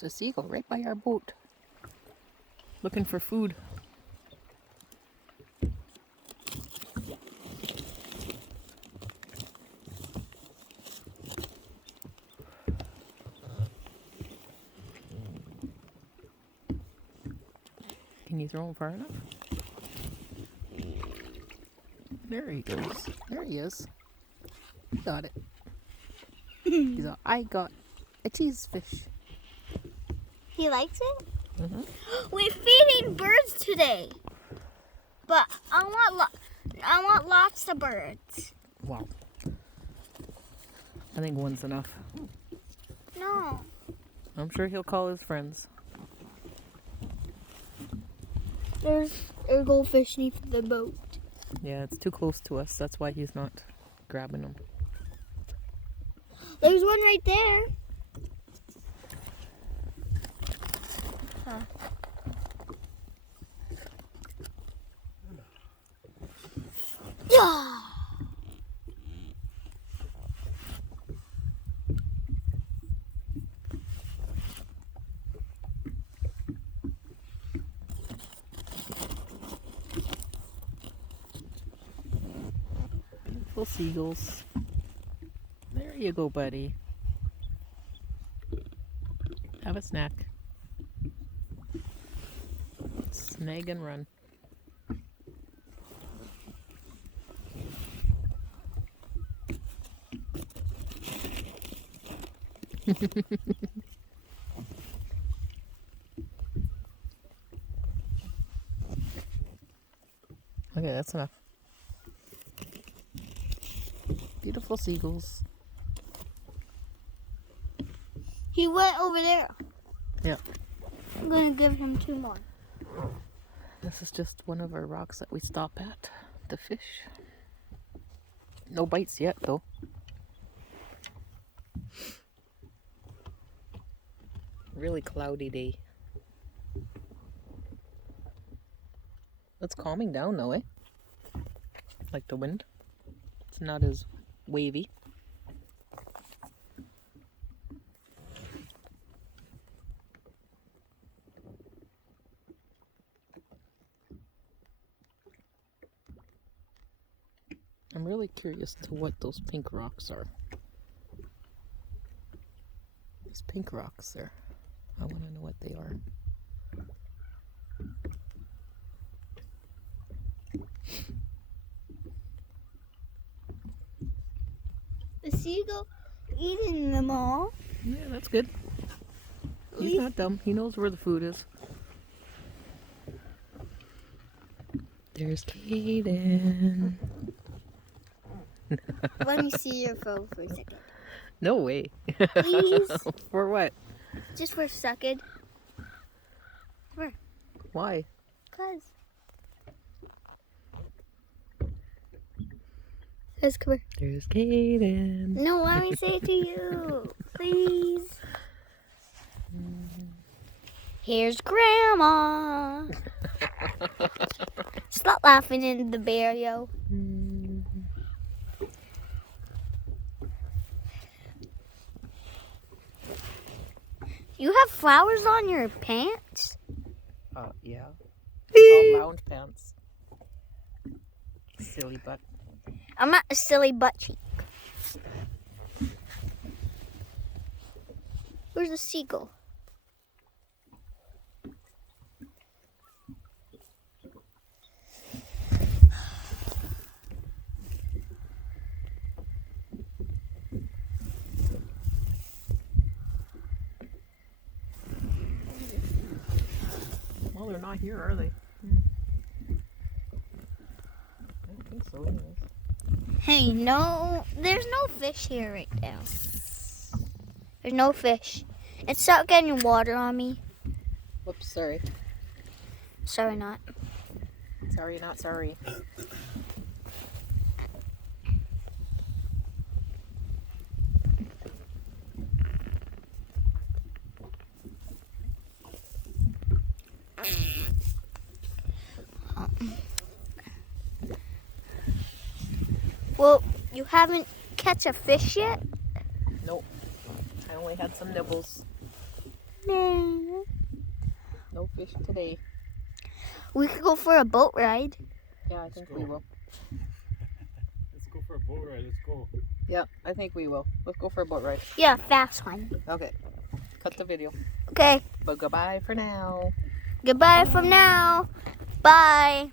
There's a seagull right by our boat. Looking for food. Can you throw him far enough? There he goes. There he is. Got it. He's all, I got a cheese fish. He likes it? Mm-hmm. We're feeding birds today. But I want lots of birds. Wow. I think one's enough. No. I'm sure he'll call his friends. There's a goldfish beneath the boat. Yeah, it's too close to us. That's why he's not grabbing them. There's one right there. Huh. Yeah. Beautiful seagulls. There you go, buddy. Have a snack. Snag and run. Okay, that's enough. Beautiful seagulls. He went over there. Yeah. I'm going to give him 2 more. This is just one of our rocks that we stop at to fish. No bites yet, though. Really cloudy day. It's calming down though, eh? Like the wind. It's not as wavy. I'm really curious to what those pink rocks are. These pink rocks there. I want to know what they are. The seagull eating them all. Yeah, that's good. He's not dumb. He knows where the food is. There's Kaden. Let me see your phone for a second. No way. Please. For what? Just for a second. Why? Cause. Says, come here. There's Kaden. No, let me say it to you. Please. Here's Grandma. Stop laughing in the bear, yo. You have flowers on your pants? Yeah. It's called lounge pants. Silly butt. I'm not a silly butt cheek. Where's the seagull? Well, they're not here, are they? I don't think so, anyways. Hey, no, there's no fish here right now. There's no fish. And stop getting water on me. Whoops, sorry. Sorry, not. Sorry, not sorry. Well, you haven't catch a fish yet? Nope. I only had some nibbles. No. No fish today. We could go for a boat ride. Yeah, I think we will. Let's go for a boat ride. Let's go. Yeah, I think we will. Let's go for a boat ride. Yeah, fast one. Okay. Cut the video. Okay. But goodbye for now. Goodbye from now. Bye.